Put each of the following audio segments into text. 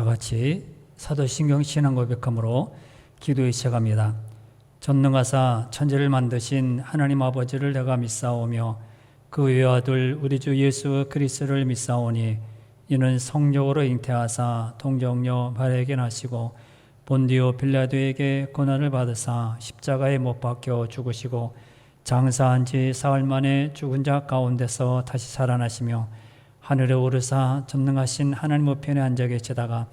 다 같이 사도신경 신앙 고백함으로 기도에 시작합니다. 전능하사 천지를 만드신 하나님 아버지를 내가 믿사오며 그 외아들 우리 주 예수 그리스도를 믿사오니 이는 성령으로 잉태하사 동정녀 마리아에게 나시고 본디오 빌라도에게 고난을 받으사 십자가에 못 박혀 죽으시고 장사한 지 사흘 만에 죽은 자 가운데서 다시 살아나시며 하늘에 오르사 전능하신 하나님 우편에 앉아 계시다가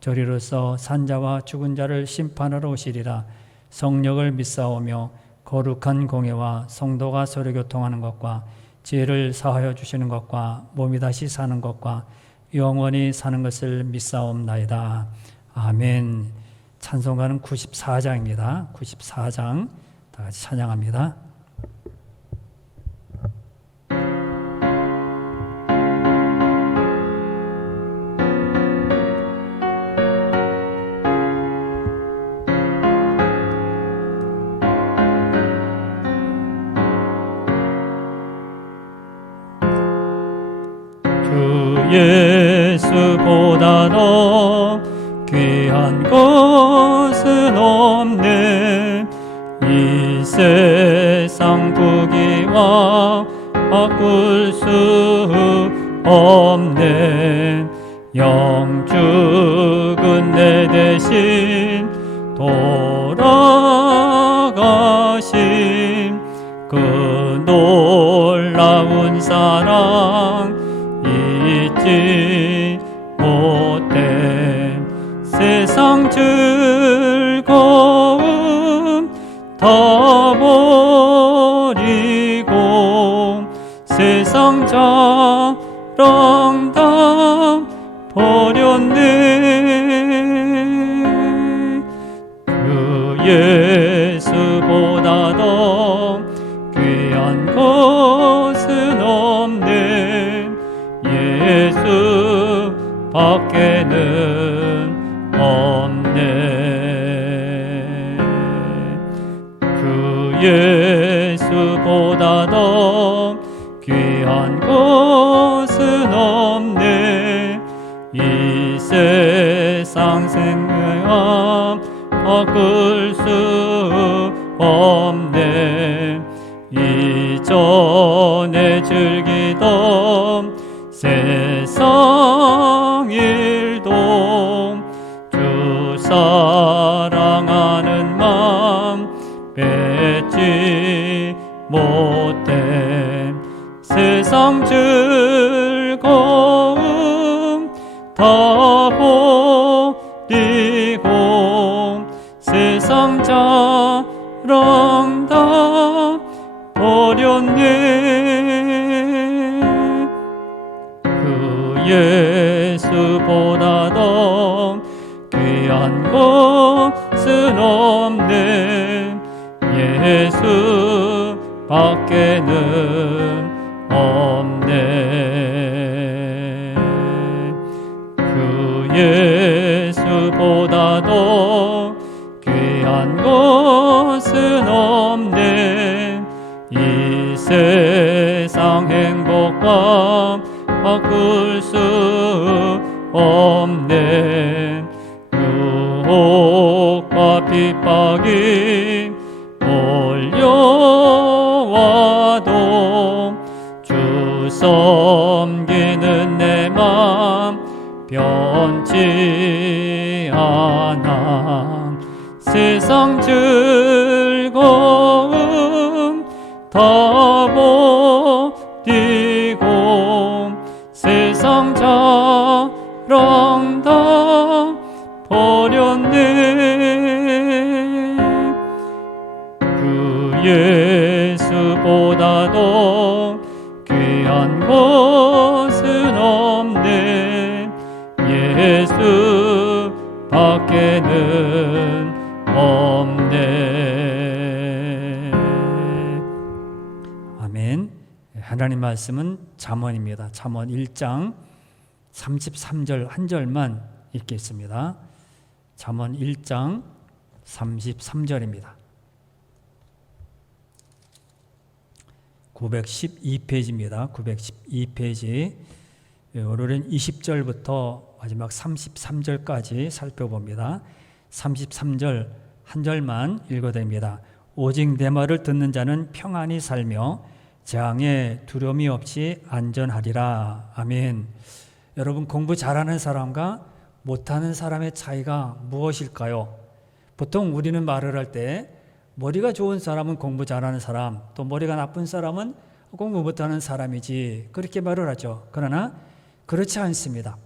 저리로서 산자와 죽은 자를 심판하러 오시리라. 성령을 믿사오며 거룩한 공예와 성도가 서로 교통하는 것과 죄를 사하여 주시는 것과 몸이 다시 사는 것과 영원히 사는 것을 믿사옵나이다. 아멘. 찬송가는 94장입니다. 94장 다 같이 찬양합니다. 예수보다 더 귀한 것은 없네. 이 세상 부귀와 바꿀 수 없네. 영죽은 내 대신 돌아가신 그 놀라운 사랑 잊지 못해. 세상 즐거움 다 버리고 세상 자랑 다 버렸네. 그 예수보다 더 귀한 것은 없네. 예수 밖에는 없네. 그 예수보다 더 귀한 것은 없네. 이 세상 생명 바꿀 수 없네. 이전에 즐기던 세상 일도 주 사랑하는 마음 뺏지 못해. 세상 즐거움 다 버리고 세상 자랑 다 버렸네. 그 예수보다 더 귀한 것은 없네. 예수 밖에는 없네. 그 예수보다 더 귀한 것은 없네. 이 세상 행복과 바꿀 수 없네. 유혹과 핍박이 몰려와도 주 섬기는 내 맘 변치 않아. 세상 즐거움 다 버리고 세상 자랑 다 버렸네. 그 예수보다 더 귀한 것은 없네. 예수 밖에는 없네. 아멘. 하나님 말씀은 잠언입니다. 잠언 1장 33절 한 절만 읽겠습니다. 잠언 1장 33절입니다. 912페이지입니다. 912페이지 오늘은 20절부터 마지막 33절까지 살펴봅니다. 33절 한 절만 읽어드립니다. 오직 내 말을 듣는 자는 평안히 살며 재앙에 두려움이 없이 안전하리라. 아멘. 여러분, 공부 잘하는 사람과 못하는 사람의 차이가 무엇일까요? 보통 우리는 말을 할 때 머리가 좋은 사람은 공부 잘하는 사람, 또 머리가 나쁜 사람은 공부 못하는 사람이지, 그렇게 말을 하죠. 그러나 그렇지 않습니다.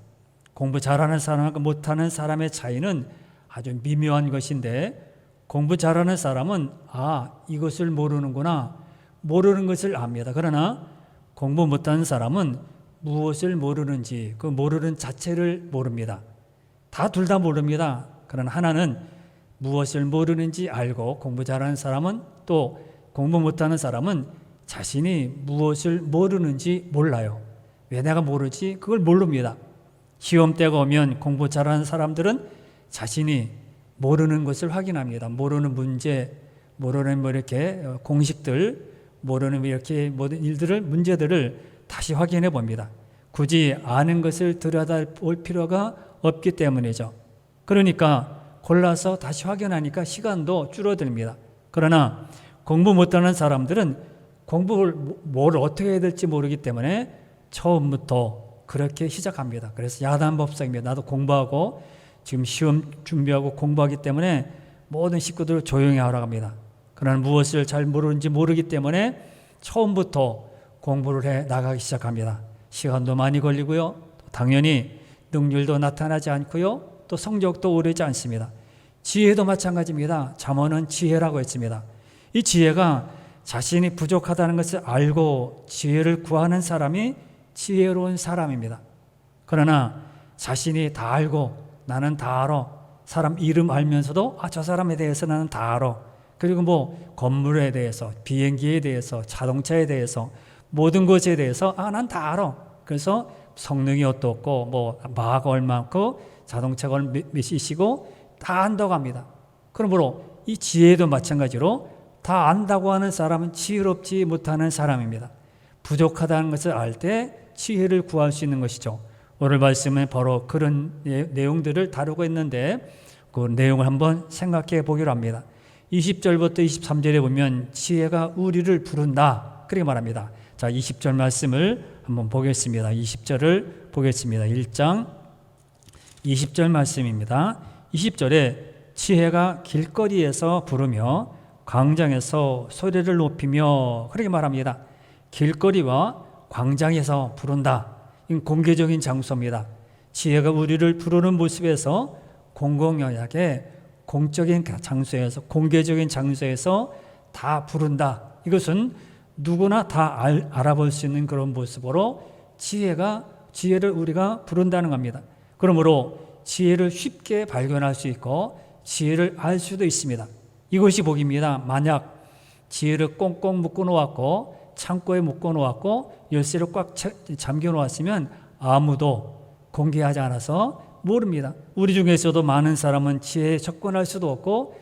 공부 잘하는 사람과 못하는 사람의 차이는 아주 미묘한 것인데, 공부 잘하는 사람은 이것을 모르는구나, 모르는 것을 압니다. 그러나 공부 못하는 사람은 무엇을 모르는지, 그 모르는 자체를 모릅니다. 둘 다 모릅니다. 그러나 하나는 무엇을 모르는지 알고, 공부 잘하는 사람은, 또 공부 못하는 사람은 자신이 무엇을 모르는지 몰라요. 왜 내가 모르지? 그걸 모릅니다. 시험 때가 오면 공부 잘하는 사람들은 자신이 모르는 것을 확인합니다. 모르는 문제, 모르는 이렇게 공식들, 모르는 이렇게 모든 일들을, 문제들을 다시 확인해 봅니다. 굳이 아는 것을 들여다볼 필요가 없기 때문이죠. 그러니까 골라서 다시 확인하니까 시간도 줄어듭니다. 그러나 공부 못하는 사람들은 공부를 뭘 어떻게 해야 될지 모르기 때문에 처음부터 그렇게 시작합니다. 그래서 야단법석입니다. 나도 공부하고 지금 시험 준비하고 공부하기 때문에 모든 식구들을 조용히 하라고 합니다. 그러나 무엇을 잘 모르는지 모르기 때문에 처음부터 공부를 해 나가기 시작합니다. 시간도 많이 걸리고요. 당연히 능률도 나타나지 않고요. 또 성적도 오르지 않습니다. 지혜도 마찬가지입니다. 잠언은 지혜라고 했습니다. 이 지혜가 자신이 부족하다는 것을 알고 지혜를 구하는 사람이 지혜로운 사람입니다. 그러나 자신이 다 알고 나는 다 알아, 사람 이름 알면서도 저 사람에 대해서 나는 다 알아, 그리고 건물에 대해서, 비행기에 대해서, 자동차에 대해서, 모든 것에 대해서 난 다 알아. 그래서 성능이 어떻고 마가 얼마고 자동차가 몇 cc고 다 안다고 합니다. 그러므로 이 지혜도 마찬가지로 다 안다고 하는 사람은 지혜롭지 못하는 사람입니다. 부족하다는 것을 알 때 지혜를 구할 수 있는 것이죠. 오늘 말씀은 바로 그런 내용들을 다루고 있는데, 그 내용을 한번 생각해 보기로 합니다. 20절부터 23절에 보면 지혜가 우리를 부른다, 그렇게 말합니다. 자, 20절 말씀을 한번 보겠습니다. 20절을 보겠습니다. 1장 20절 말씀입니다. 20절에 지혜가 길거리에서 부르며 광장에서 소리를 높이며, 그렇게 말합니다. 길거리와 광장에서 부른다. 이건 공개적인 장소입니다. 지혜가 우리를 부르는 모습에서 공공연하게 공적인 장소에서, 공개적인 장소에서 다 부른다. 이것은 누구나 다 알아볼 수 있는 그런 모습으로 지혜를 우리가 부른다는 겁니다. 그러므로 지혜를 쉽게 발견할 수 있고 지혜를 알 수도 있습니다. 이것이 복입니다. 만약 지혜를 꽁꽁 묶어 놓았고 창고에 묶어 놓았고 열쇠를 꽉 잠겨 놓았으면 아무도 공개하지 않아서 모릅니다. 우리 중에서도 많은 사람은 지혜에 접근할 수도 없고,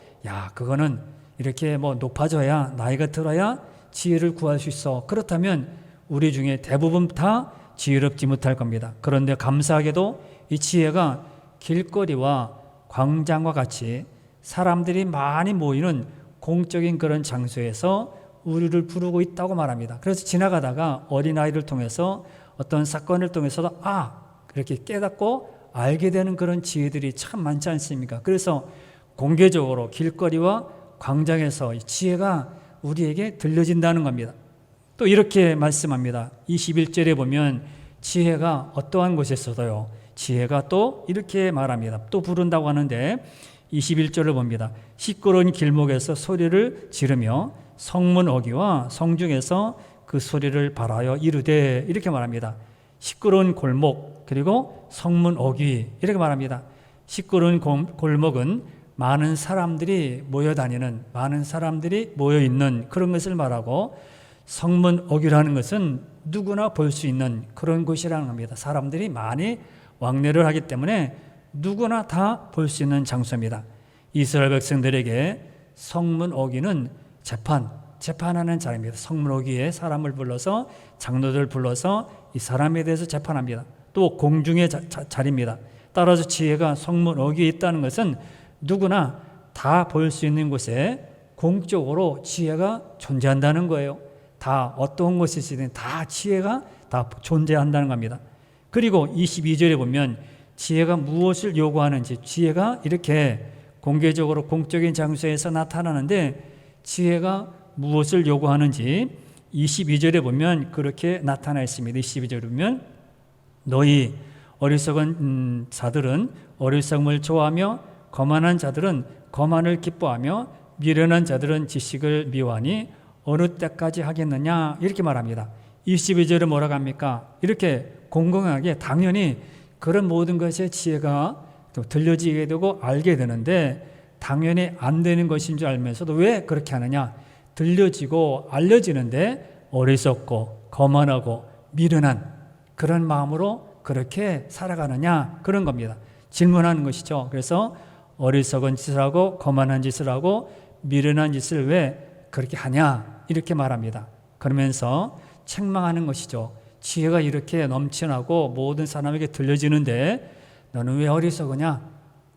그거는 이렇게 높아져야, 나이가 들어야 지혜를 구할 수 있어. 그렇다면 우리 중에 대부분 다 지혜롭지 못할 겁니다. 그런데 감사하게도 이 지혜가 길거리와 광장과 같이 사람들이 많이 모이는 공적인 그런 장소에서 우리를 부르고 있다고 말합니다. 그래서 지나가다가 어린아이를 통해서, 어떤 사건을 통해서도 그렇게 깨닫고 알게 되는 그런 지혜들이 참 많지 않습니까? 그래서 공개적으로 길거리와 광장에서 이 지혜가 우리에게 들려진다는 겁니다. 또 이렇게 말씀합니다. 21절에 보면 지혜가 어떠한 곳에서도요, 지혜가 또 이렇게 말합니다. 또 부른다고 하는데 21절을 봅니다. 시끄러운 길목에서 소리를 지르며 성문 어귀와 성중에서 그 소리를 발하여 이르되, 이렇게 말합니다. 시끄러운 골목, 그리고 성문 어귀, 이렇게 말합니다. 시끄러운 골목은 많은 사람들이 모여다니는, 많은 사람들이 모여있는 그런 것을 말하고, 성문 어귀라는 것은 누구나 볼 수 있는 그런 곳이라는 겁니다. 사람들이 많이 왕래를 하기 때문에 누구나 다 볼 수 있는 장소입니다. 이스라엘 백성들에게 성문 어귀는 재판하는 자리입니다. 성문 어귀에 사람을 불러서, 장로들 불러서 이 사람에 대해서 재판합니다. 또 공중의 자리입니다. 따라서 지혜가 성문 어귀에 있다는 것은 누구나 다 볼 수 있는 곳에 공적으로 지혜가 존재한다는 거예요. 다 어떤 곳이든 다 지혜가 다 존재한다는 겁니다. 그리고 22절에 보면 지혜가 무엇을 요구하는지, 지혜가 이렇게 공개적으로 공적인 장소에서 나타나는데 지혜가 무엇을 요구하는지 22절에 보면 그렇게 나타나 있습니다. 22절에 보면 너희 어리석은 자들은 어리석음을 좋아하며 거만한 자들은 거만을 기뻐하며 미련한 자들은 지식을 미워하니 어느 때까지 하겠느냐, 이렇게 말합니다. 22절에 뭐라고 합니까? 이렇게 공공하게 당연히 그런 모든 것에 지혜가 또 들려지게 되고 알게 되는데 당연히 안 되는 것인 줄 알면서도 왜 그렇게 하느냐? 들려지고 알려지는데 어리석고 거만하고 미련한 그런 마음으로 그렇게 살아가느냐, 그런 겁니다. 질문하는 것이죠. 그래서 어리석은 짓을 하고 거만한 짓을 하고 미련한 짓을 왜 그렇게 하냐, 이렇게 말합니다. 그러면서 책망하는 것이죠. 지혜가 이렇게 넘쳐나고 모든 사람에게 들려지는데 너는 왜 어리석으냐?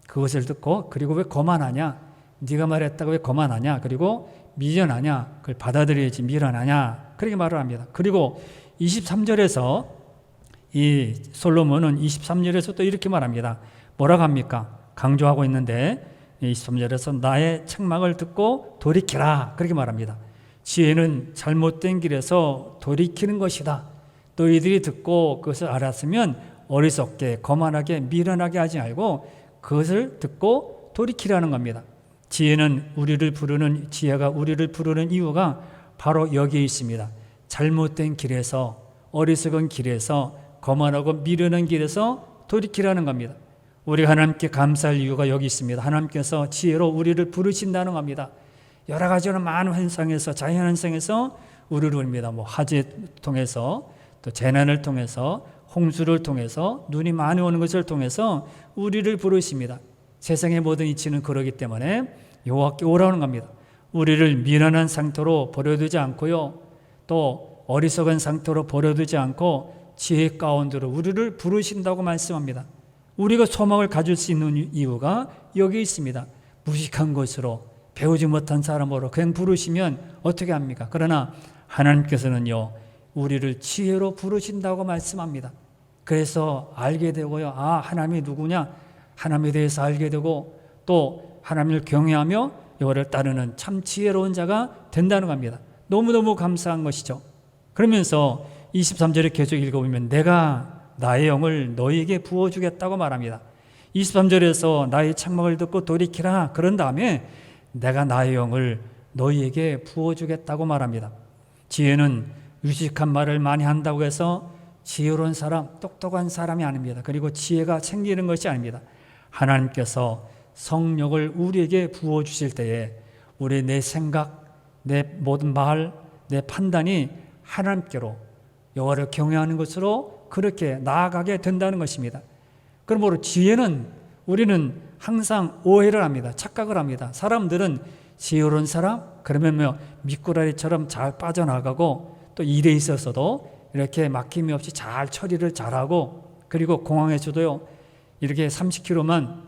그것을 듣고, 그리고 왜 거만하냐? 네가 말했다고 왜 거만하냐? 그리고 미련하냐? 그걸 받아들여야지 미련하냐? 그렇게 말을 합니다. 그리고 23절에서 이 솔로몬은 23절에서 또 이렇게 말합니다. 뭐라고 합니까? 강조하고 있는데 23절에서 나의 책망을 듣고 돌이키라, 그렇게 말합니다. 지혜는 잘못된 길에서 돌이키는 것이다. 너희들이 듣고 그것을 알았으면 어리석게 거만하게 미련하게 하지 말고 그것을 듣고 돌이키라는 겁니다. 지혜가 우리를 부르는 이유가 바로 여기에 있습니다. 잘못된 길에서, 어리석은 길에서, 거만하고 미련한 길에서 돌이키라는 겁니다. 우리가 하나님께 감사할 이유가 여기 있습니다. 하나님께서 지혜로 우리를 부르신다는 겁니다. 여러 가지로 많은 현상에서, 자연 현상에서 우리를 부릅니다. 화재 통해서, 또 재난을 통해서, 홍수를 통해서, 눈이 많이 오는 것을 통해서 우리를 부르십니다. 세상의 모든 이치는 그러기 때문에 여호와께 오라는 겁니다. 우리를 미련한 상태로 버려두지 않고요, 또 어리석은 상태로 버려두지 않고 지혜 가운데로 우리를 부르신다고 말씀합니다. 우리가 소망을 가질 수 있는 이유가 여기 있습니다. 무식한 것으로, 배우지 못한 사람으로 그냥 부르시면 어떻게 합니까? 그러나 하나님께서는요, 우리를 지혜로 부르신다고 말씀합니다. 그래서 알게 되고요, 하나님이 누구냐? 하나님에 대해서 알게 되고 또 하나님을 경외하며 이거를 따르는 참 지혜로운 자가 된다는 겁니다. 너무너무 감사한 것이죠. 그러면서 23절에 계속 읽어보면 내가 나의 영을 너희에게 부어주겠다고 말합니다. 23절에서 나의 책망을 듣고 돌이키라, 그런 다음에 내가 나의 영을 너희에게 부어주겠다고 말합니다. 지혜는 유식한 말을 많이 한다고 해서 지혜로운 사람, 똑똑한 사람이 아닙니다. 그리고 지혜가 생기는 것이 아닙니다. 하나님께서 성령을 우리에게 부어주실 때에 우리 내 생각, 내 모든 말, 내 판단이 하나님께로, 여호와를 경외하는 것으로 그렇게 나아가게 된다는 것입니다. 그러므로 지혜는, 우리는 항상 오해를 합니다. 착각을 합니다. 사람들은 지혜로운 사람, 그러면 미꾸라지처럼 잘 빠져나가고 또 일에 있어서도 이렇게 막힘이 없이 잘 처리를 잘하고, 그리고 공항에서도요, 이렇게 30kg만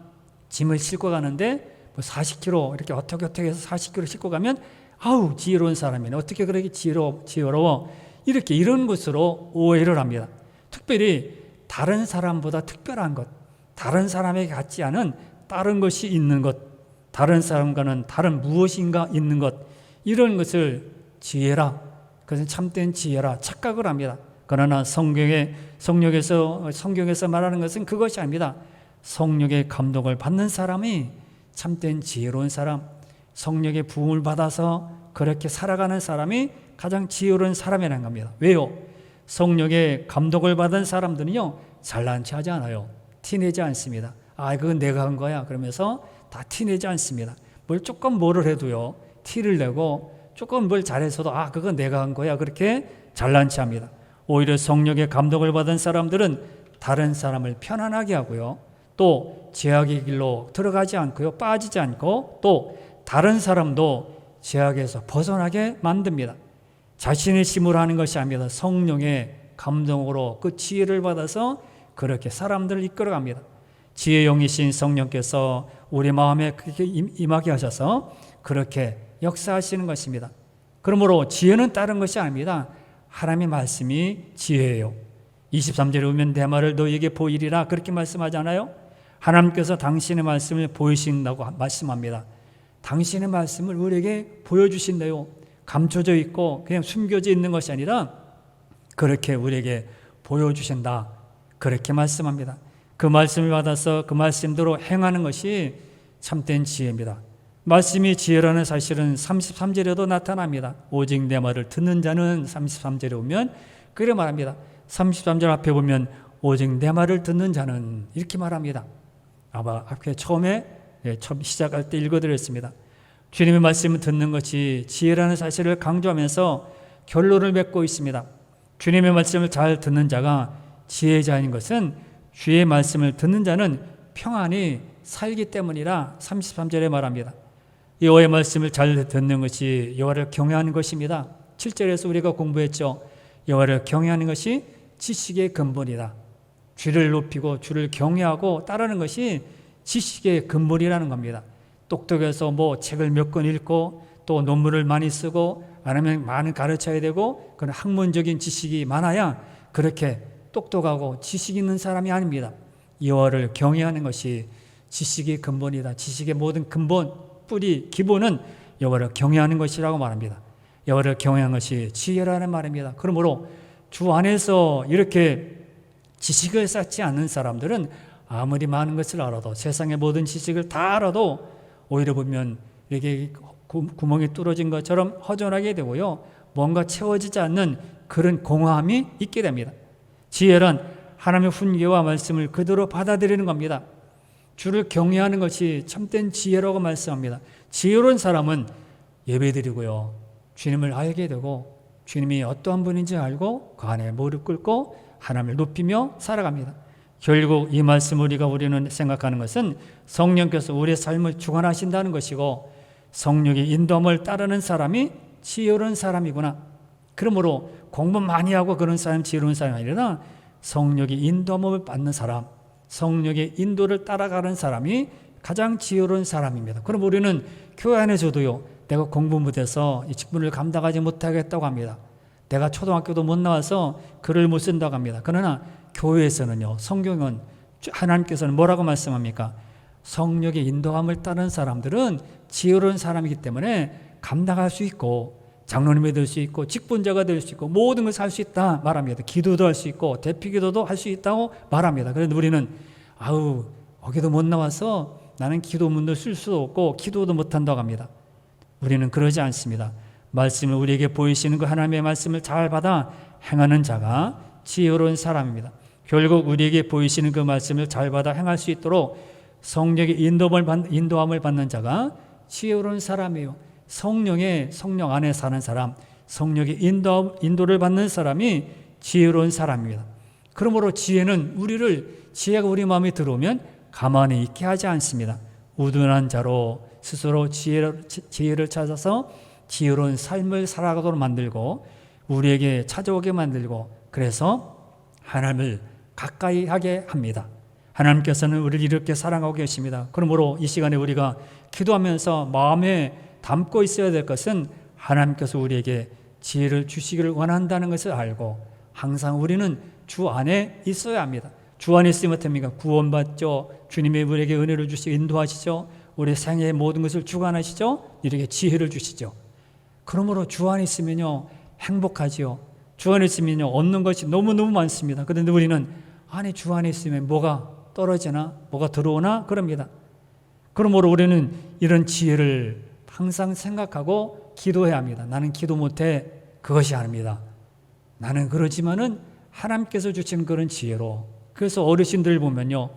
짐을 싣고 가는데 40kg 이렇게 어떻게 해서 40kg 싣고 가면 아우 지혜로운 사람이네, 어떻게 그렇게 지혜로워, 이렇게 이런 것으로 오해를 합니다. 특별히 다른 사람보다 특별한 것, 다른 사람에게 같지 않은 다른 것이 있는 것, 다른 사람과는 다른 무엇인가 있는 것, 이런 것을 지혜라, 그것은 참된 지혜라 착각을 합니다. 그러나 성경에서 말하는 것은 그것이 아닙니다. 성령의 감동을 받는 사람이 참된 지혜로운 사람, 성령의 부음을 받아서 그렇게 살아가는 사람이 가장 지혜로운 사람이라는 겁니다. 왜요? 성령의 감동을 받은 사람들은요, 잘난 체 하지 않아요. 티내지 않습니다. 그건 내가 한 거야 그러면서 다 티내지 않습니다. 조금 뭐를 해도요, 티를 내고 조금 뭘 잘해서도 그건 내가 한 거야 그렇게 잘난 체 합니다. 오히려 성령의 감동을 받은 사람들은 다른 사람을 편안하게 하고요, 또 죄악의 길로 들어가지 않고요, 빠지지 않고 또 다른 사람도 죄악에서 벗어나게 만듭니다. 자신의 힘으로 하는 것이 아닙니다. 성령의 감동으로 그 지혜를 받아서 그렇게 사람들을 이끌어갑니다. 지혜의 영이신 성령께서 우리 마음에 그렇게 임하게 하셔서 그렇게 역사하시는 것입니다. 그러므로 지혜는 다른 것이 아닙니다. 하나님의 말씀이 지혜예요. 23절에 보면 내 말을 너희에게 보이리라 그렇게 말씀하잖아요. 하나님께서 당신의 말씀을 보이신다고 말씀합니다. 당신의 말씀을 우리에게 보여주신대요. 감춰져 있고 그냥 숨겨져 있는 것이 아니라 그렇게 우리에게 보여주신다. 그렇게 말씀합니다. 그 말씀을 받아서 그 말씀대로 행하는 것이 참된 지혜입니다. 말씀이 지혜라는 사실은 33절에도 나타납니다. 오직 내 말을 듣는 자는 33절에 보면 그래 말합니다. 33절 앞에 보면 오직 내 말을 듣는 자는 이렇게 말합니다. 아마 앞에 처음 시작할 때 읽어드렸습니다. 주님의 말씀을 듣는 것이 지혜라는 사실을 강조하면서 결론을 맺고 있습니다. 주님의 말씀을 잘 듣는 자가 지혜자인 것은 주의 말씀을 듣는 자는 평안히 살기 때문이라 33절에 말합니다. 여호와의 말씀을 잘 듣는 것이 여호와를 경외하는 것입니다. 7절에서 우리가 공부했죠. 여호와를 경외하는 것이 지식의 근본이다. 주를 높이고 주를 경외하고 따르는 것이 지식의 근본이라는 겁니다. 똑똑해서 책을 몇 권 읽고 또 논문을 많이 쓰고 아니면 많이 가르쳐야 되고 그런 학문적인 지식이 많아야 그렇게 똑똑하고 지식 있는 사람이 아닙니다. 여호와를 경외하는 것이 지식의 근본이다. 지식의 모든 근본, 뿌리, 기본은 여호와를 경외하는 것이라고 말합니다. 여호와를 경외하는 것이 지혜라는 말입니다. 그러므로 주 안에서 이렇게 지식을 쌓지 않는 사람들은 아무리 많은 것을 알아도 세상의 모든 지식을 다 알아도 오히려 보면 이렇게 구멍이 뚫어진 것처럼 허전하게 되고요. 뭔가 채워지지 않는 그런 공허함이 있게 됩니다. 지혜란 하나님의 훈계와 말씀을 그대로 받아들이는 겁니다. 주를 경외하는 것이 참된 지혜라고 말씀합니다. 지혜로운 사람은 예배드리고요. 주님을 알게 되고 주님이 어떠한 분인지 알고 그 안에 무릎 꿇고 하나님을 높이며 살아갑니다. 결국 이 말씀 우리는 생각하는 것은 성령께서 우리의 삶을 주관하신다는 것이고 성령의 인도함을 따르는 사람이 지혜로운 사람이구나. 그러므로 공부 많이 하고 그런 사람이 지혜로운 사람이 아니라 성령의 인도함을 받는 사람, 성령의 인도를 따라가는 사람이 가장 지혜로운 사람입니다. 그럼 우리는 교회 안에서도요, 내가 공부 못해서 이 직분을 감당하지 못하겠다고 합니다. 내가 초등학교도 못 나와서 글을 못 쓴다고 합니다. 그러나 교회에서는요, 성경은 하나님께서는 뭐라고 말씀합니까? 성령의 인도함을 따르는 사람들은 지혜로운 사람이기 때문에 감당할 수 있고 장로님이 될 수 있고 직분자가 될 수 있고 모든 것을 할 수 있다 말합니다. 기도도 할 수 있고 대피기도도 할 수 있다고 말합니다. 그런데 우리는 거기도 못 나와서 나는 기도문도 쓸 수도 없고 기도도 못한다고 합니다. 우리는 그러지 않습니다. 말씀을 우리에게 보이시는 그 하나님의 말씀을 잘 받아 행하는 자가 지혜로운 사람입니다. 결국 우리에게 보이시는 그 말씀을 잘 받아 행할 수 있도록 성령의 인도함을 받는 자가 지혜로운 사람이에요. 성령 안에 사는 사람, 성령의 인도를 받는 사람이 지혜로운 사람입니다. 그러므로 지혜가 우리 마음에 들어오면 가만히 있게 하지 않습니다. 우둔한 자로 스스로 지혜를 찾아서 지혜로운 삶을 살아가도록 만들고 우리에게 찾아오게 만들고 그래서 하나님을 가까이 하게 합니다. 하나님께서는 우리를 이렇게 사랑하고 계십니다. 그러므로 이 시간에 우리가 기도하면서 마음에 담고 있어야 될 것은 하나님께서 우리에게 지혜를 주시기를 원한다는 것을 알고 항상 우리는 주 안에 있어야 합니다. 주 안에 있으면 어떻습니까? 구원받죠. 주님이 우리에게 은혜를 주시고 인도하시죠. 우리 생애의 모든 것을 주관하시죠. 이렇게 지혜를 주시죠. 그러므로 주 안에 있으면요 행복하지요. 주 안에 있으면요 얻는 것이 너무너무 많습니다. 그런데 우리는 주 안에 있으면 뭐가 떨어지나 뭐가 들어오나 그럽니다. 그러므로 우리는 이런 지혜를 항상 생각하고 기도해야 합니다. 나는 기도 못해. 그것이 아닙니다. 나는 그러지만은 하나님께서 주신 그런 지혜로. 그래서 어르신들 보면요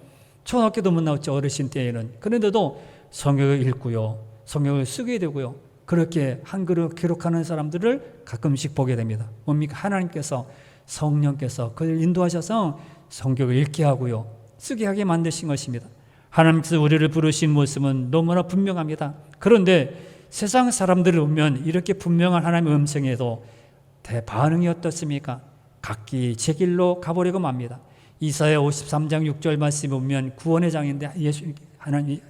초등학교도 못 나왔죠. 어르신 때에는. 그런데도 성경을 읽고요 성경을 쓰게 되고요 그렇게 한글을 기록하는 사람들을 가끔씩 보게 됩니다. 뭡니까? 하나님께서 성령께서 그를 인도하셔서 성경을 읽게 하고요 쓰게 하게 만드신 것입니다. 하나님께서 우리를 부르신 모습은 너무나 분명합니다. 그런데 세상 사람들을 보면 이렇게 분명한 하나님의 음성에도 대반응이 어떻습니까? 각기 제 길로 가버리고 맙니다. 이사야 53장 6절 말씀에 보면 구원의 장인데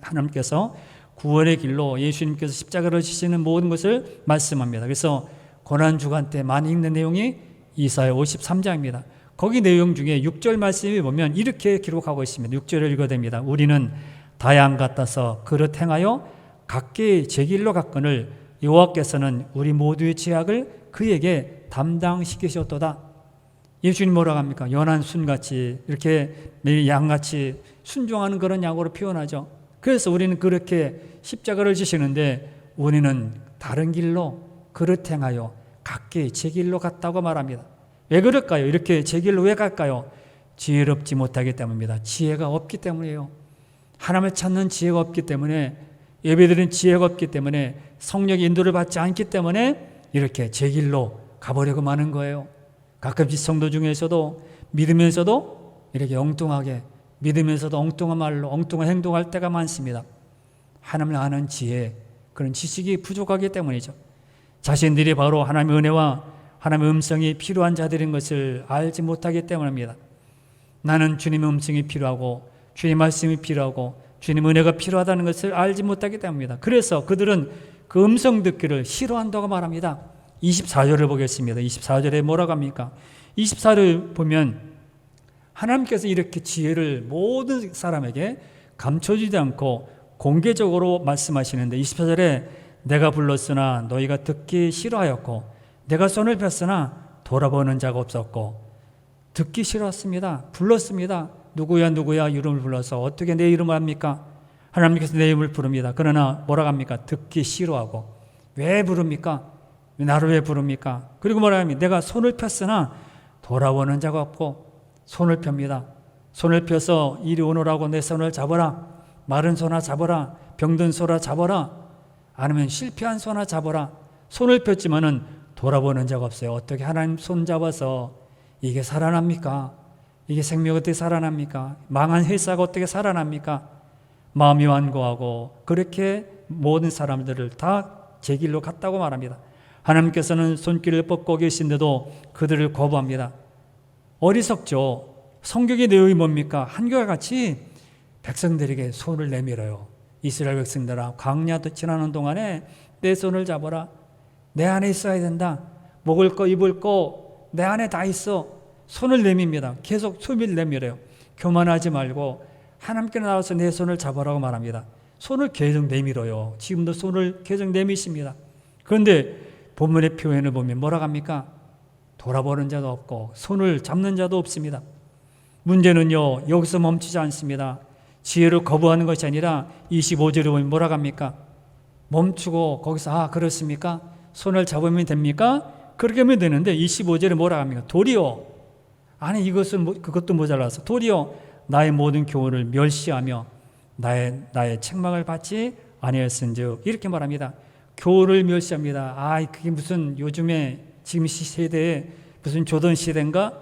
하나님께서 구원의 길로 예수님께서 십자가를 지시는 모든 것을 말씀합니다. 그래서 고난주간 때 많이 읽는 내용이 이사야 53장입니다. 거기 내용 중에 6절 말씀에 보면 이렇게 기록하고 있습니다. 6절을 읽어야 됩니다. 우리는 다양 같아서 그릇 행하여 각기 제 길로 갔거늘 여호와께서는 우리 모두의 죄악을 그에게 담당시키셨도다. 예수님 뭐라고 합니까? 연한 순같이 이렇게 매일 양같이 순종하는 그런 양으로 표현하죠. 그래서 우리는 그렇게 십자가를 지시는데 우리는 다른 길로 그릇 행하여 각기 제 길로 갔다고 말합니다. 왜 그럴까요? 이렇게 제 길로 왜 갈까요? 지혜롭지 못하기 때문입니다. 지혜가 없기 때문이에요. 하나님을 찾는 지혜가 없기 때문에, 예배드리는 지혜가 없기 때문에, 성령의 인도를 받지 않기 때문에 이렇게 제 길로 가보려고 하는 거예요. 가끔씩 성도 중에서도 믿으면서도 이렇게 엉뚱하게, 믿으면서도 엉뚱한 말로 엉뚱한 행동할 때가 많습니다. 하나님을 아는 지혜, 그런 지식이 부족하기 때문이죠. 자신들이 바로 하나님의 은혜와 하나님의 음성이 필요한 자들인 것을 알지 못하기 때문입니다. 나는 주님의 음성이 필요하고 주님의 말씀이 필요하고 주님의 은혜가 필요하다는 것을 알지 못하기 때문입니다. 그래서 그들은 그 음성 듣기를 싫어한다고 말합니다. 24절을 보겠습니다. 24절에 뭐라고 합니까? 24절을 보면 하나님께서 이렇게 지혜를 모든 사람에게 감춰주지 않고 공개적으로 말씀하시는데 24절에 내가 불렀으나 너희가 듣기 싫어하였고 내가 손을 폈으나 돌아보는 자가 없었고. 듣기 싫었습니다. 불렀습니다. 누구야 이름을 불러서 어떻게 내 이름을 합니까? 하나님께서 내 이름을 부릅니다. 그러나 뭐라고 합니까? 듣기 싫어하고. 왜 부릅니까? 나를 왜 부릅니까? 그리고 뭐라고 합니까? 내가 손을 폈으나 돌아보는 자가 없고. 손을 펴니다. 손을 펴서 이리 오너라고 내 손을 잡아라. 마른 소나 잡아라. 병든 소나 잡아라. 아니면 실패한 소나 잡아라. 손을 폈지만은 돌아보는 자가 없어요. 어떻게 하나님 손 잡아서 이게 살아납니까? 이게 생명이 어떻게 살아납니까? 망한 회사가 어떻게 살아납니까? 마음이 완고하고 그렇게 모든 사람들을 다 제 길로 갔다고 말합니다. 하나님께서는 손길을 뻗고 계신데도 그들을 거부합니다. 어리석죠. 성경의 내용이 뭡니까? 한결 같이 백성들에게 손을 내밀어요. 이스라엘 백성들아, 광야도 지나는 동안에 내 손을 잡아라. 내 안에 있어야 된다. 먹을 거 입을 거 내 안에 다 있어. 손을 내밉니다. 계속 손을 내밀어요. 교만하지 말고 하나님께 나와서 내 손을 잡아라고 말합니다. 손을 계속 내밀어요. 지금도 손을 계속 내미십니다. 그런데 본문의 표현을 보면 뭐라고 합니까? 돌아보는 자도 없고 손을 잡는 자도 없습니다. 문제는요, 여기서 멈추지 않습니다. 지혜를 거부하는 것이 아니라 25절에 보면 뭐라고 합니까? 멈추고 거기서 그렇습니까? 손을 잡으면 됩니까? 그렇게 하면 되는데 25절에 뭐라고 합니까? 도리어, 아니 이것은 그것도 모자라서 도리어 나의 모든 교훈을 멸시하며 나의 책망을 받지 아니하였은즉, 이렇게 말합니다. 교훈을 멸시합니다. 그게 무슨 요즘에 지금 시대에 무슨 조던 시대인가?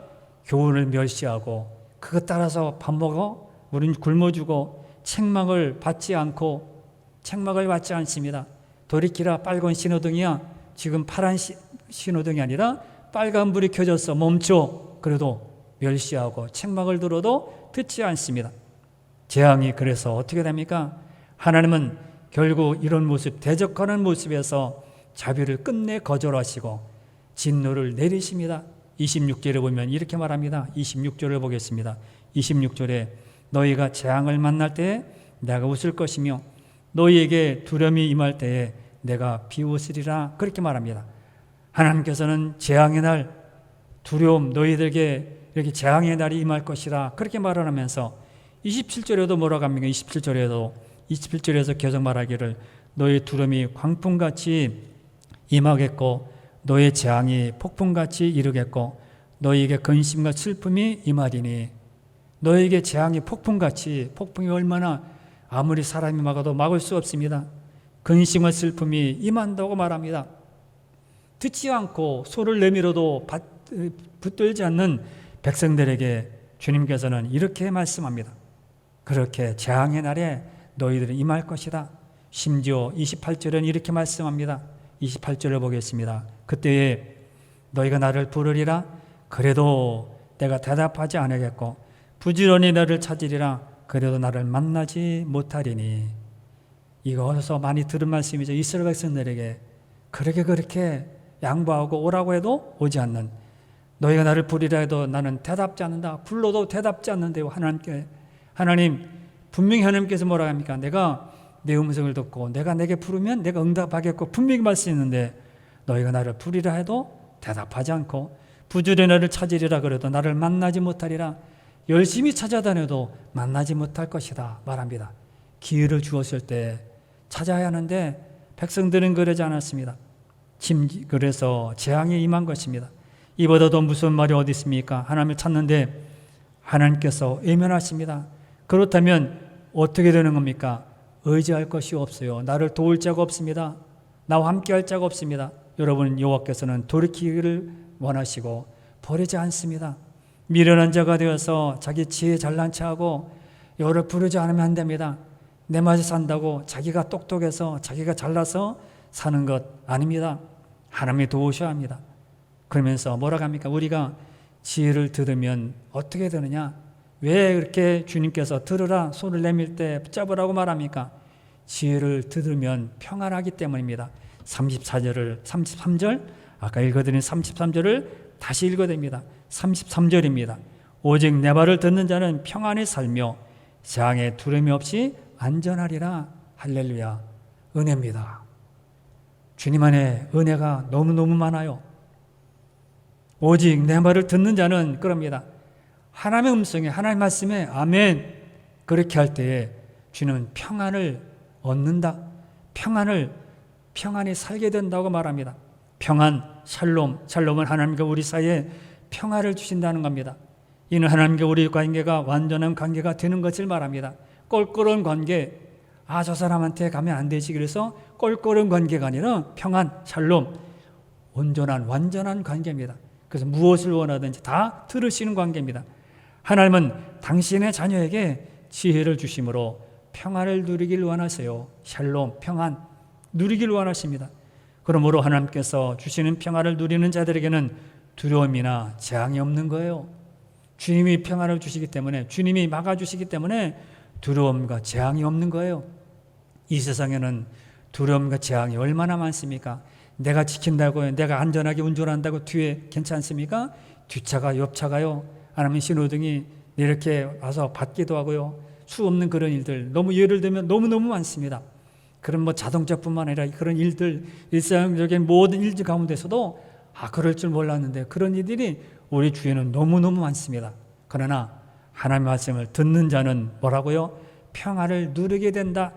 교훈을 멸시하고 그것 따라서 밥 먹어? 우리는 굶어 죽어. 책망을 받지 않습니다. 돌이키라, 빨간 신호등이야. 지금 파란 신호등이 아니라 빨간불이 켜졌어. 멈춰. 그래도 멸시하고 책망을 들어도 듣지 않습니다. 재앙이 그래서 어떻게 됩니까? 하나님은 결국 이런 모습, 대적하는 모습에서 자비를 끝내 거절하시고 진노를 내리십니다. 26절에 보면 이렇게 말합니다. 26절을 보겠습니다. 26절에 너희가 재앙을 만날 때에 내가 웃을 것이며 너희에게 두려움이 임할 때에 내가 비웃으리라. 그렇게 말합니다. 하나님께서는 재앙의 날, 두려움, 너희들에게 이렇게 재앙의 날이 임할 것이라 그렇게 말을 하면서 27절에도 뭐라고 합니까? 27절에서 계속 말하기를 너희 두려움이 광풍같이 임하겠고 너의 재앙이 폭풍같이 이르겠고 너희에게 근심과 슬픔이 임하리니. 너에게 재앙이 폭풍같이, 폭풍이 얼마나 아무리 사람이 막아도 막을 수 없습니다. 근심과 슬픔이 임한다고 말합니다. 듣지 않고 손을 내밀어도 붙들지 않는 백성들에게 주님께서는 이렇게 말씀합니다. 그렇게 재앙의 날에 너희들은 임할 것이다. 심지어 28절은 이렇게 말씀합니다. 28절을 보겠습니다. 그때에 너희가 나를 부르리라. 그래도 내가 대답하지 않으겠고 부지런히 나를 찾으리라. 그래도 나를 만나지 못하리니. 이거 어디서 많이 들은 말씀이죠. 이스라엘 백성들에게 그렇게 양보하고 오라고 해도 오지 않는, 너희가 나를 부르리라 해도 나는 대답지 않는다. 불러도 대답지 않는데요. 하나님 분명히 하나님께서 뭐라 합니까? 내가 내 음성을 듣고 내가 내게 부르면 내가 응답하겠고 분명히 말씀했는데 너희가 나를 부르리라 해도 대답하지 않고 부지런히 나를 찾으리라 그래도 나를 만나지 못하리라. 열심히 찾아다녀도 만나지 못할 것이다 말합니다. 기회를 주었을 때 찾아야 하는데 백성들은 그러지 않았습니다. 그래서 재앙이 임한 것입니다. 이보다 더 무서운 말이 어디 있습니까? 하나님을 찾는데 하나님께서 외면하십니다. 그렇다면 어떻게 되는 겁니까? 의지할 것이 없어요. 나를 도울 자가 없습니다. 나와 함께 할 자가 없습니다. 여러분, 여호와께서는 돌이키기를 원하시고 버리지 않습니다. 미련한 자가 되어서 자기 지혜 잘난 체하고 여호와를 부르지 않으면 안 됩니다. 내 맛에 산다고 자기가 똑똑해서 자기가 잘나서 사는 것 아닙니다. 하나님이 도우셔야 합니다. 그러면서 뭐라고 합니까? 우리가 지혜를 들으면 어떻게 되느냐? 왜 그렇게 주님께서 들으라 손을 내밀 때 붙잡으라고 말합니까? 지혜를 들으면 평안하기 때문입니다. 33절 아까 읽어드린 33절을 다시 읽어드립니다. 33절입니다. 오직 내 말을 듣는 자는 평안히 살며 재앙에 두려움이 없이 안전하리라. 할렐루야. 은혜입니다. 주님 안에 은혜가 너무너무 많아요. 오직 내 말을 듣는 자는 그럽니다. 하나님의 음성에 하나님의 말씀에 아멘 그렇게 할 때에 주는 평안을 얻는다. 평안히 살게 된다고 말합니다. 평안, 샬롬은 하나님과 우리 사이에 평화를 주신다는 겁니다. 이는 하나님과 우리 관계가 완전한 관계가 되는 것을 말합니다. 껄끄러운 관계, 저 사람한테 가면 안 되지 그래서 껄끄러운 관계가 아니라 평안, 샬롬, 온전한 완전한 관계입니다. 그래서 무엇을 원하든지 다 들으시는 관계입니다. 하나님은 당신의 자녀에게 지혜를 주심으로 평안을 누리길 원하세요. 샬롬, 평안 누리길 원하십니다. 그러므로 하나님께서 주시는 평안을 누리는 자들에게는 두려움이나 재앙이 없는 거예요. 주님이 평안을 주시기 때문에, 주님이 막아주시기 때문에 두려움과 재앙이 없는 거예요. 이 세상에는 두려움과 재앙이 얼마나 많습니까? 내가 지킨다고요, 내가 안전하게 운전한다고 뒤에 괜찮습니까? 뒷차가 옆차가요, 아니면 신호등이 이렇게 와서 받기도 하고요. 수 없는 그런 일들, 너무 예를 들면 너무너무 많습니다. 그런 자동차뿐만 아니라 그런 일들, 일상적인 모든 일들 가운데서도 그럴 줄 몰랐는데 그런 일들이 우리 주위에는 너무너무 많습니다. 그러나 하나님의 말씀을 듣는 자는 뭐라고요? 평안을 누리게 된다.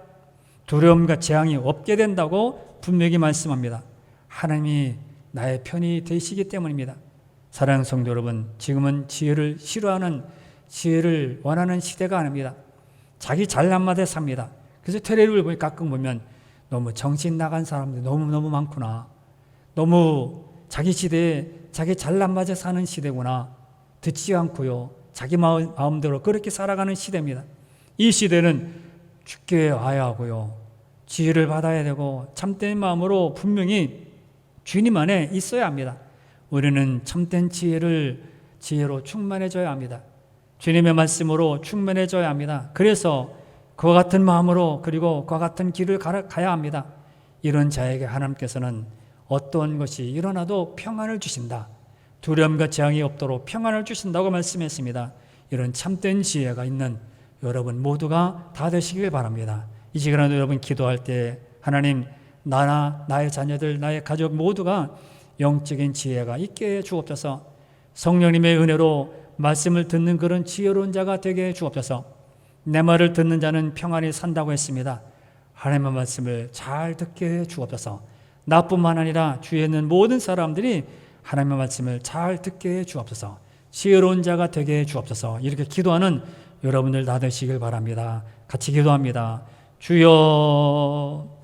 두려움과 재앙이 없게 된다고 분명히 말씀합니다. 하나님이 나의 편이 되시기 때문입니다. 사랑하는 성도 여러분, 지금은 지혜를 싫어하는, 지혜를 원하는 시대가 아닙니다. 자기 잘난 맛에 삽니다. 그래서 텔레비를 가끔 보면 너무 정신 나간 사람들이 너무너무 많구나. 너무 자기 시대에 자기 잘난 맛에 사는 시대구나. 듣지 않고요, 자기 마음대로 그렇게 살아가는 시대입니다. 이 시대는 주께 와야 하고요, 지혜를 받아야 되고 참된 마음으로 분명히 주님 안에 있어야 합니다. 우리는 참된 지혜로 충만해져야 합니다. 주님의 말씀으로 충만해져야 합니다. 그래서 그와 같은 마음으로, 그리고 그와 같은 길을 가야 합니다. 이런 자에게 하나님께서는 어떠한 것이 일어나도 평안을 주신다. 두려움과 재앙이 없도록 평안을 주신다고 말씀했습니다. 이런 참된 지혜가 있는 여러분 모두가 다 되시길 바랍니다. 이 시간에도 여러분 기도할 때 하나님, 나나 나의 자녀들, 나의 가족 모두가 영적인 지혜가 있게 해 주옵소서. 성령님의 은혜로 말씀을 듣는 그런 지혜로운 자가 되게 해 주옵소서. 내 말을 듣는 자는 평안히 산다고 했습니다. 하나님의 말씀을 잘 듣게 해 주옵소서. 나뿐만 아니라 주위에 있는 모든 사람들이 하나님의 말씀을 잘 듣게 해 주옵소서. 지혜로운 자가 되게 해 주옵소서. 이렇게 기도하는 여러분들 다 되시길 바랍니다. 같이 기도합니다. 주여,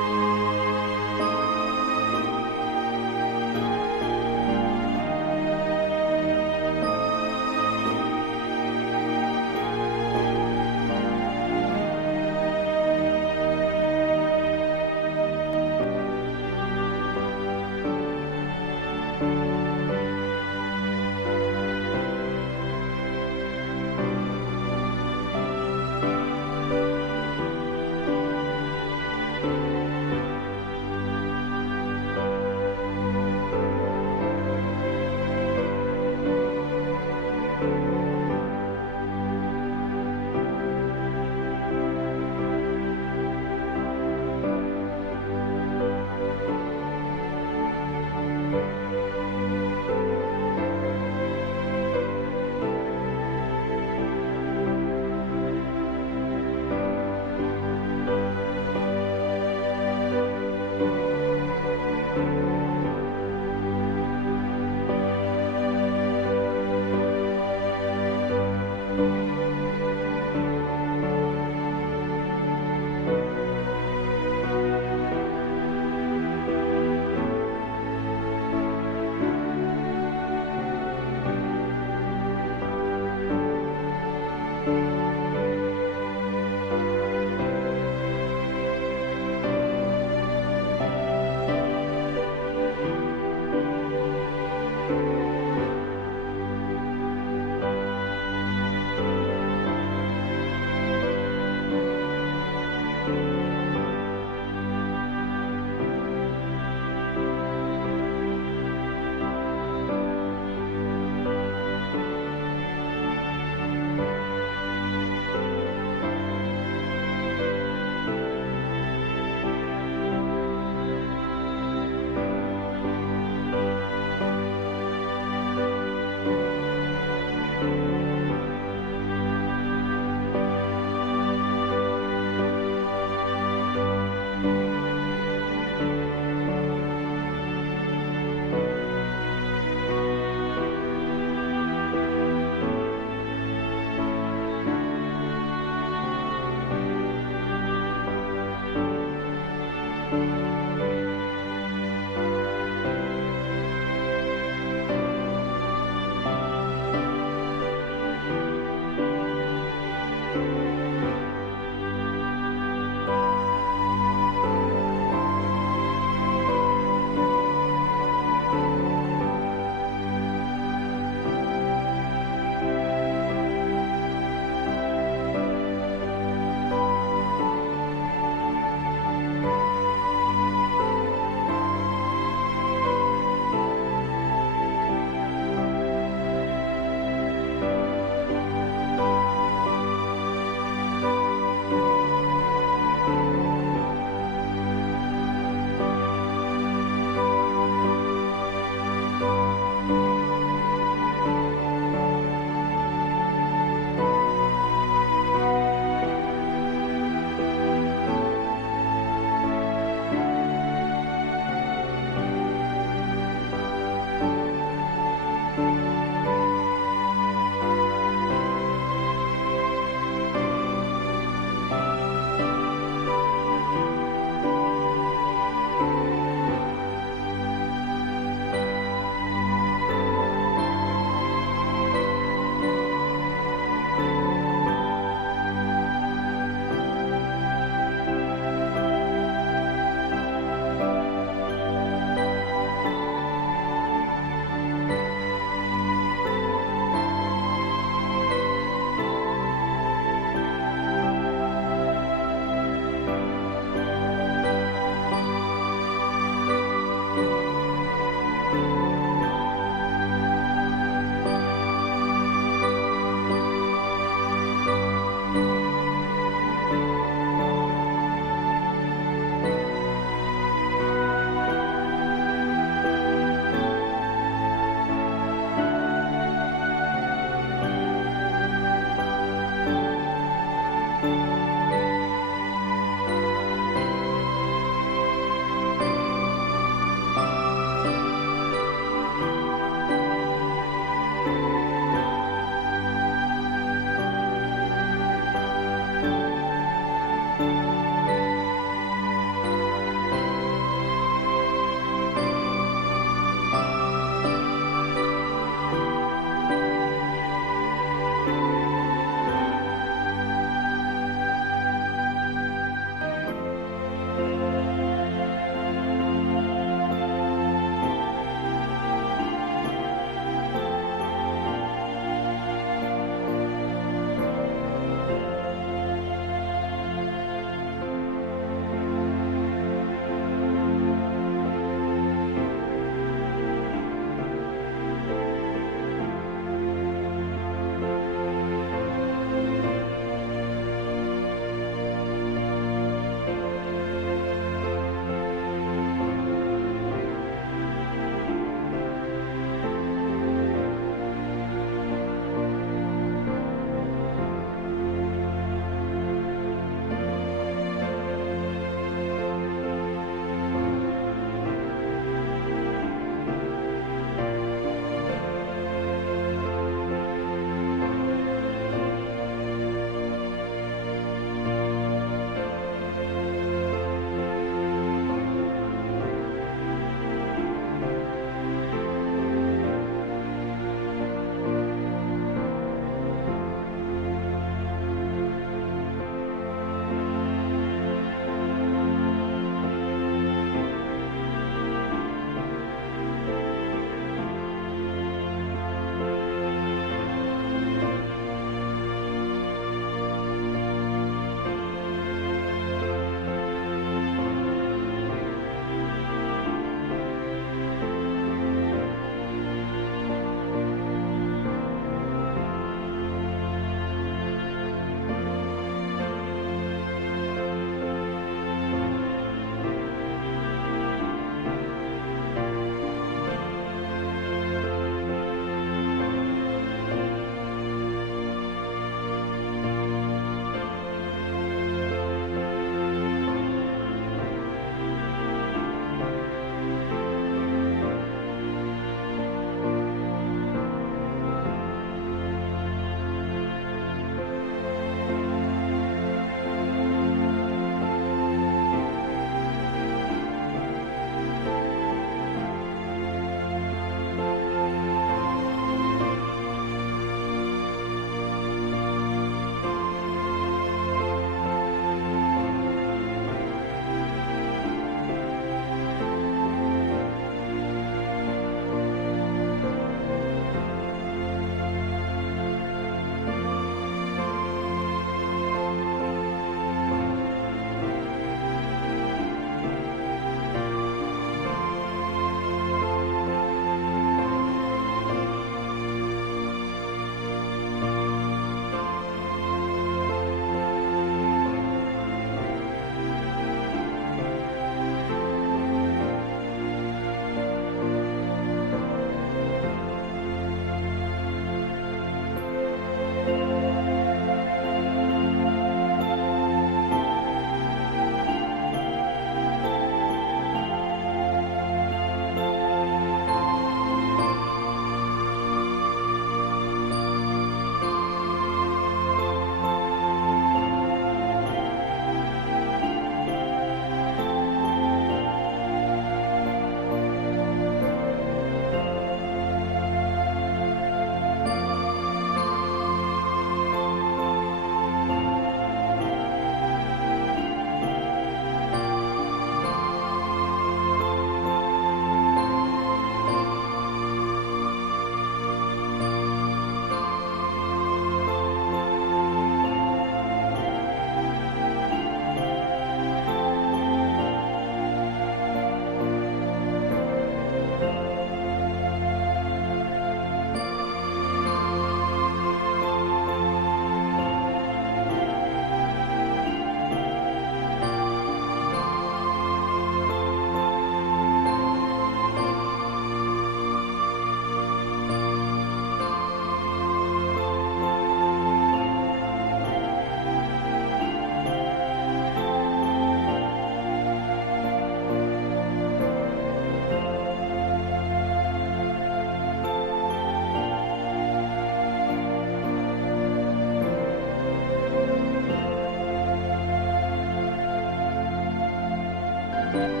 아멘.